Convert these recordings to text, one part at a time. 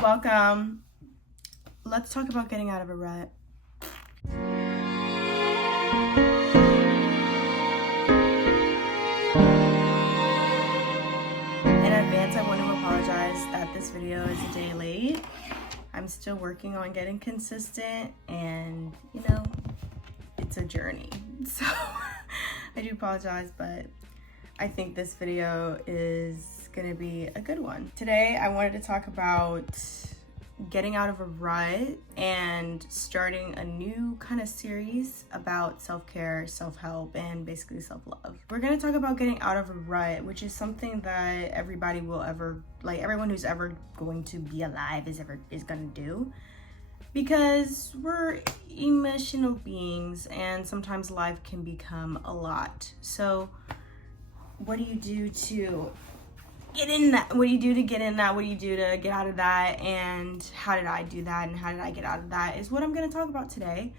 Welcome. Let's talk about getting out of a rut. In advance, I want to apologize that this video is a day late. I'm still working on getting consistent, and it's a journey. So I do apologize, but I think this video is gonna be a good one. Today, I wanted to talk about getting out of a rut and starting a new kind of series about self-care, self-help, and basically self-love. We're gonna talk about getting out of a rut, which is something that everybody will ever, like everyone who's ever going to be alive is gonna do, because we're emotional beings and sometimes life can become a lot. So what do you do to get in that? What do you do to get in that? What do you do to get out of that? And how did I do that? And how did I get out of that is what I'm going to talk about today,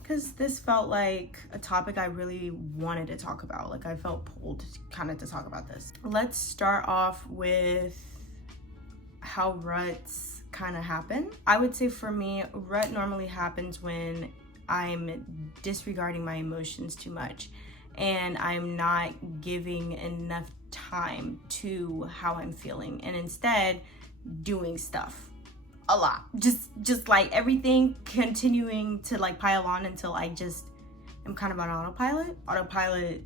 because this felt like a topic I really wanted to talk about. Like, I felt pulled kind of to talk about this. Let's start off with how ruts kind of happen. I would say for me, a rut normally happens when I'm disregarding my emotions too much and I'm not giving enough time to how I'm feeling, and instead doing stuff a lot, just like everything continuing to like pile on until I just am kind of on autopilot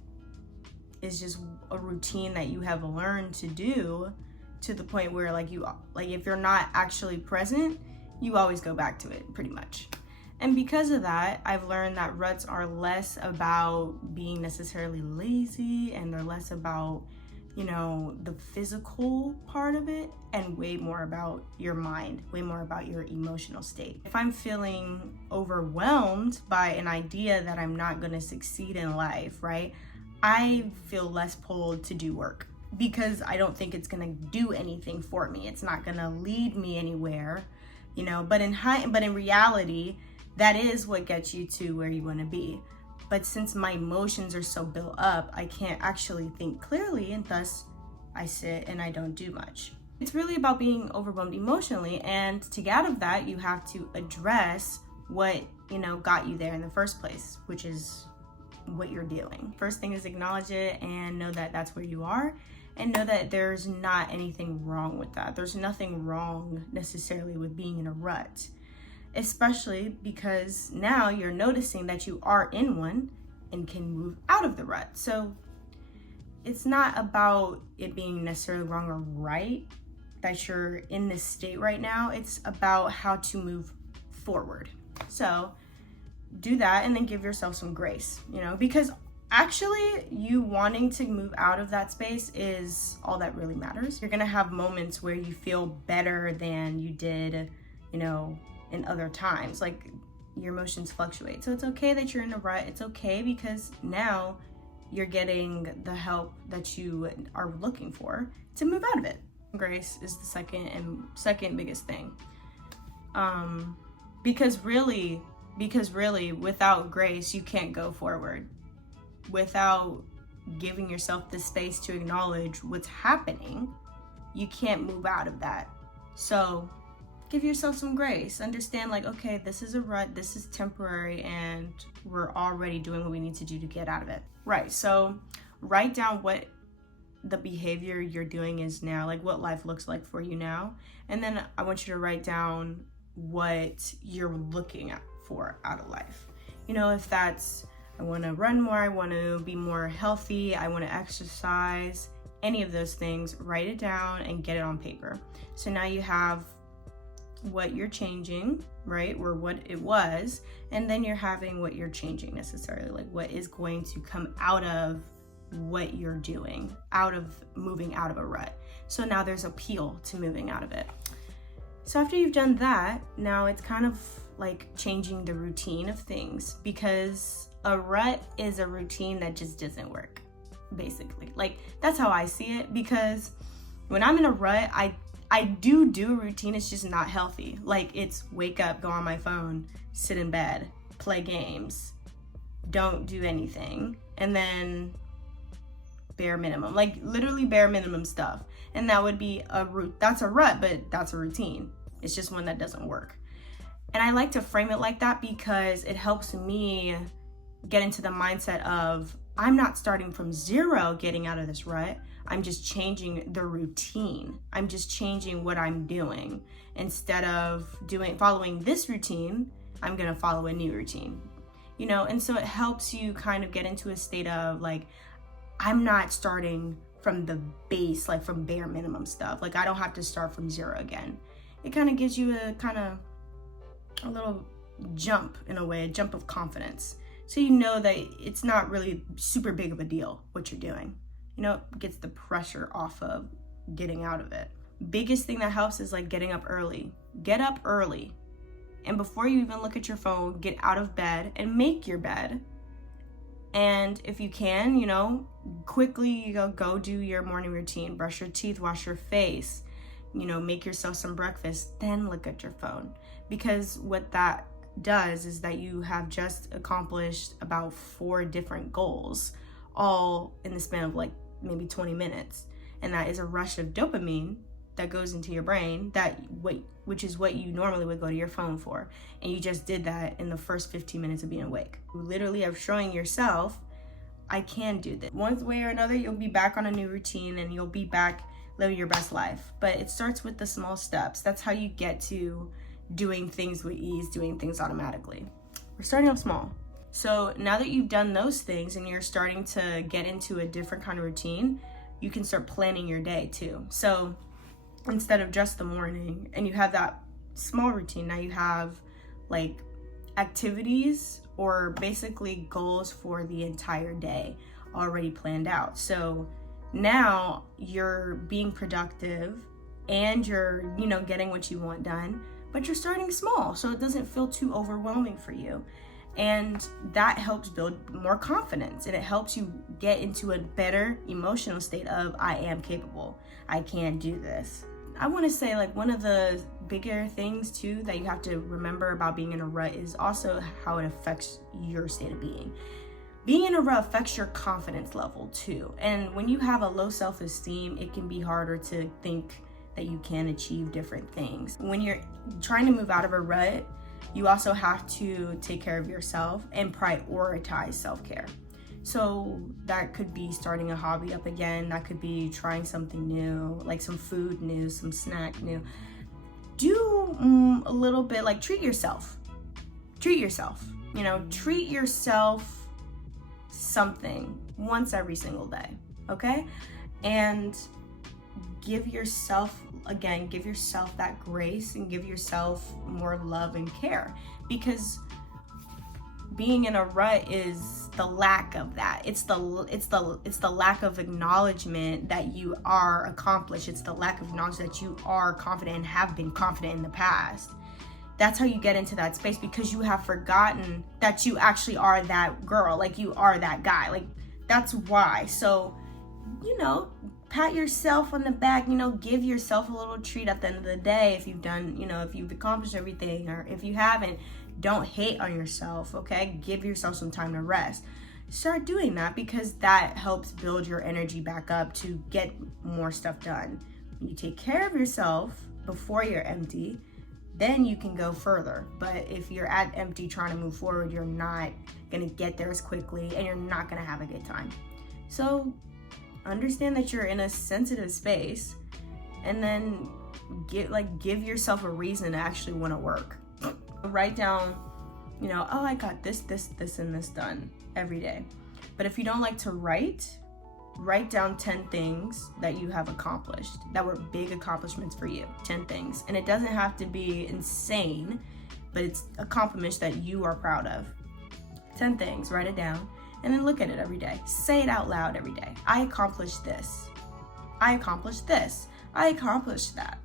is just a routine that you have learned to do, to the point where like if you're not actually present, you always go back to it pretty much. And because of that, I've learned that ruts are less about being necessarily lazy, and they're less about, the physical part of it, and way more about your mind, way more about your emotional state. If I'm feeling overwhelmed by an idea that I'm not going to succeed in life, right, I feel less pulled to do work, because I don't think it's going to do anything for me. It's not going to lead me anywhere, but in reality, that is what gets you to where you want to be. But since my emotions are so built up, I can't actually think clearly, and thus I sit and I don't do much. It's really about being overwhelmed emotionally, and to get out of that, you have to address what, got you there in the first place, which is what you're doing. First thing is acknowledge it and know that that's where you are, and know that there's not anything wrong with that. There's nothing wrong necessarily with being in a rut, especially because now you're noticing that you are in one and can move out of the rut. So it's not about it being necessarily wrong or right that you're in this state right now. It's about how to move forward. So do that, and then give yourself some grace, because actually you wanting to move out of that space is all that really matters. You're gonna have moments where you feel better than you did, in other times. Like, your emotions fluctuate. So it's okay that you're in a rut. It's okay, because now you're getting the help that you are looking for to move out of it. Grace is the second biggest thing. Because really, without grace, you can't go forward. Without giving yourself the space to acknowledge what's happening, you can't move out of that. So give yourself some grace. Understand, like, okay, this is a rut, this is temporary, and we're already doing what we need to do to get out of it. Right, so write down what the behavior you're doing is now, like what life looks like for you now. And then I want you to write down what you're looking at for out of life. If that's, I want to run more, I want to be more healthy, I want to exercise, any of those things, write it down and get it on paper. So now you have what you're changing, right, or what it was, and then you're having what you're changing necessarily, like what is going to come out of what you're doing, out of moving out of a rut. So now there's appeal to moving out of it. So after you've done that, now it's kind of like changing the routine of things, because a rut is a routine that just doesn't work, basically. Like, that's how I see it, because when I'm in a rut, I do a routine, it's just not healthy. Like, it's wake up, go on my phone, sit in bed, play games, don't do anything, and then bare minimum, like literally bare minimum stuff. And that would be that's a rut, but that's a routine. It's just one that doesn't work. And I like to frame it like that because it helps me get into the mindset of, I'm not starting from zero getting out of this rut. I'm just changing the routine. I'm just changing what I'm doing. Instead of following this routine, I'm gonna follow a new routine. You know, and so it helps you kind of get into a state of like, I'm not starting from the base, like from bare minimum stuff. Like I don't have to start from zero again. It kind of gives you a little jump in a way, a jump of confidence. So you know that it's not really super big of a deal what you're doing. You know, it gets the pressure off of getting out of it. Biggest thing that helps is like getting up early. Get up early. And before you even look at your phone, get out of bed and make your bed. And if you can, you know, quickly you go do your morning routine, brush your teeth, wash your face, you know, make yourself some breakfast, then look at your phone. Because what that does is that you have just accomplished about 4 different goals, all in the span of like maybe 20 minutes. And that is a rush of dopamine that goes into your brain which is what you normally would go to your phone for. And you just did that in the first 15 minutes of being awake. You literally are showing yourself, I can do this. One way or another, you'll be back on a new routine and you'll be back living your best life. But it starts with the small steps. That's how you get to doing things with ease, doing things automatically. We're starting off small. So now that you've done those things and you're starting to get into a different kind of routine, you can start planning your day too. So instead of just the morning, and you have that small routine, now you have like activities or basically goals for the entire day already planned out. So now you're being productive and you're, you know, getting what you want done, but you're starting small so it doesn't feel too overwhelming for you. And that helps build more confidence, and it helps you get into a better emotional state of, I am capable, I can do this. I want to say like one of the bigger things too that you have to remember about being in a rut is also how it affects your state of being. Being in a rut affects your confidence level too. And when you have a low self-esteem, it can be harder to think that you can achieve different things. When you're trying to move out of a rut, you also have to take care of yourself and prioritize self-care. So that could be starting a hobby up again. That could be trying something new, like some food new, some snack new. Do a little bit, like treat yourself. Treat yourself, you know, treat yourself something once every single day, okay? And give yourself that grace and give yourself more love and care, because being in a rut is the lack of that. It's the lack of acknowledgement that you are accomplished. It's the lack of knowledge that you are confident and have been confident in the past. That's how you get into that space, because you have forgotten that you actually are that girl, like you are that guy. Like that's why. So, you know, pat yourself on the back, you know, give yourself a little treat at the end of the day if you've done, you know, if you've accomplished everything, or if you haven't. Don't hate on yourself, okay? Give yourself some time to rest. Start doing that, because that helps build your energy back up to get more stuff done. When you take care of yourself before you're empty, then you can go further. But if you're at empty trying to move forward, you're not gonna get there as quickly and you're not gonna have a good time. So understand that you're in a sensitive space, and then give yourself a reason to actually want to work. Write down, you know, oh, I got this, and this done every day. But if you don't like to write down 10 things that you have accomplished that were big accomplishments for you. 10 things. And it doesn't have to be insane, but it's accomplishments that you are proud of. 10 things, write it down, and then look at it every day. Say it out loud every day. I accomplished this. I accomplished this. I accomplished that.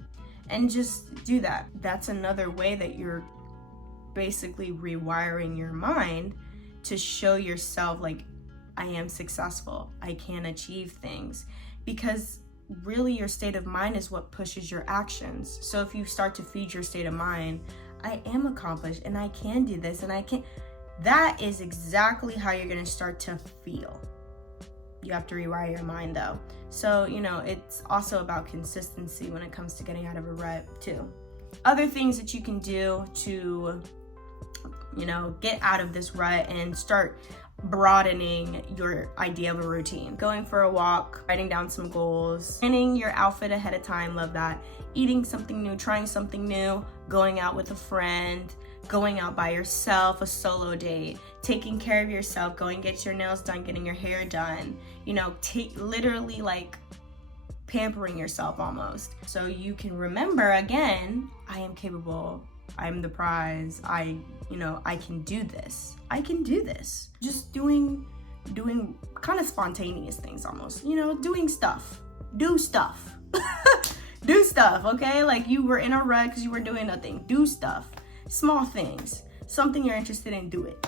And just do that. That's another way that you're basically rewiring your mind to show yourself like, I am successful, I can achieve things, because really your state of mind is what pushes your actions. So if you start to feed your state of mind, I am accomplished and I can do this and I can, That is exactly how you're gonna start to feel. You have to rewire your mind though. So, you know, it's also about consistency when it comes to getting out of a rut too. Other things that you can do to, you know, get out of this rut and start broadening your idea of a routine. Going for a walk, writing down some goals, planning your outfit ahead of time, love that. Eating something new, trying something new, going out with a friend, going out by yourself, a solo date, taking care of yourself, going get your nails done, getting your hair done, you know, literally like pampering yourself almost. So you can remember again, I am capable, I'm the prize, I can do this. I can do this. Just doing kind of spontaneous things almost, you know, doing stuff. Do stuff. Do stuff, okay? Like you were in a rut because you were doing nothing. Do stuff. Small things. Something you're interested in, do it.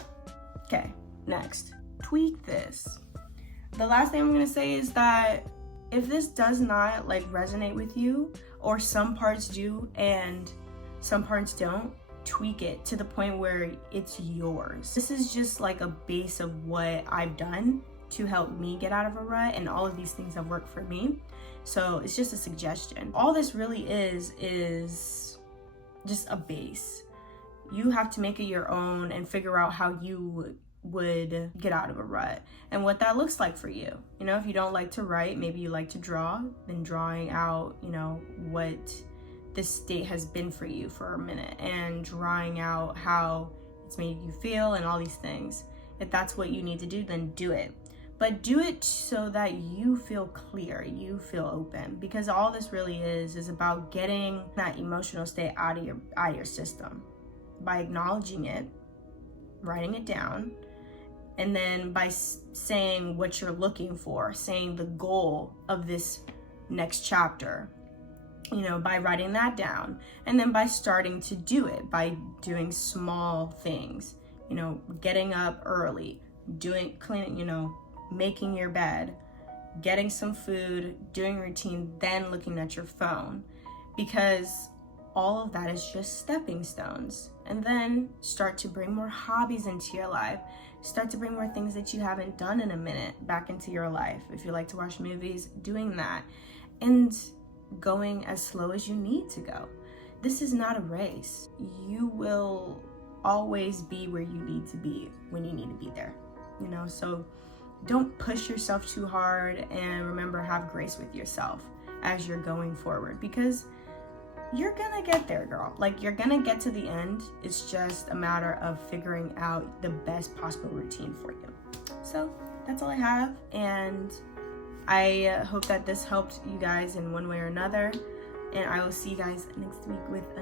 Okay, next. Tweak this. The last thing I'm gonna say is that if this does not like resonate with you, or some parts do and some parts don't, tweak it to the point where it's yours. This is just like a base of what I've done to help me get out of a rut, and all of these things have worked for me. So it's just a suggestion. All this really is just a base. You have to make it your own and figure out how you would get out of a rut and what that looks like for you. You know, if you don't like to write, maybe you like to draw, then drawing out, you know, what this state has been for you for a minute and drawing out how it's made you feel and all these things. If that's what you need to do, then do it. But do it so that you feel clear, you feel open, because all this really is about getting that emotional state out of your system by acknowledging it, writing it down, and then by saying what you're looking for, saying the goal of this next chapter, you know, by writing that down, and then by starting to do it, by doing small things, you know, getting up early, cleaning, you know, making your bed, getting some food, doing routine, then looking at your phone, because all of that is just stepping stones. And then start to bring more hobbies into your life. Start to bring more things that you haven't done in a minute back into your life. If you like to watch movies, doing that. And going as slow as you need to go. This is not a race. You will always be where you need to be when you need to be there, you know? So don't push yourself too hard, and remember, have grace with yourself as you're going forward, because you're gonna get there, girl. Like, you're gonna get to the end. It's just a matter of figuring out the best possible routine for you. So that's all I have, and I hope that this helped you guys in one way or another, and I will see you guys next week with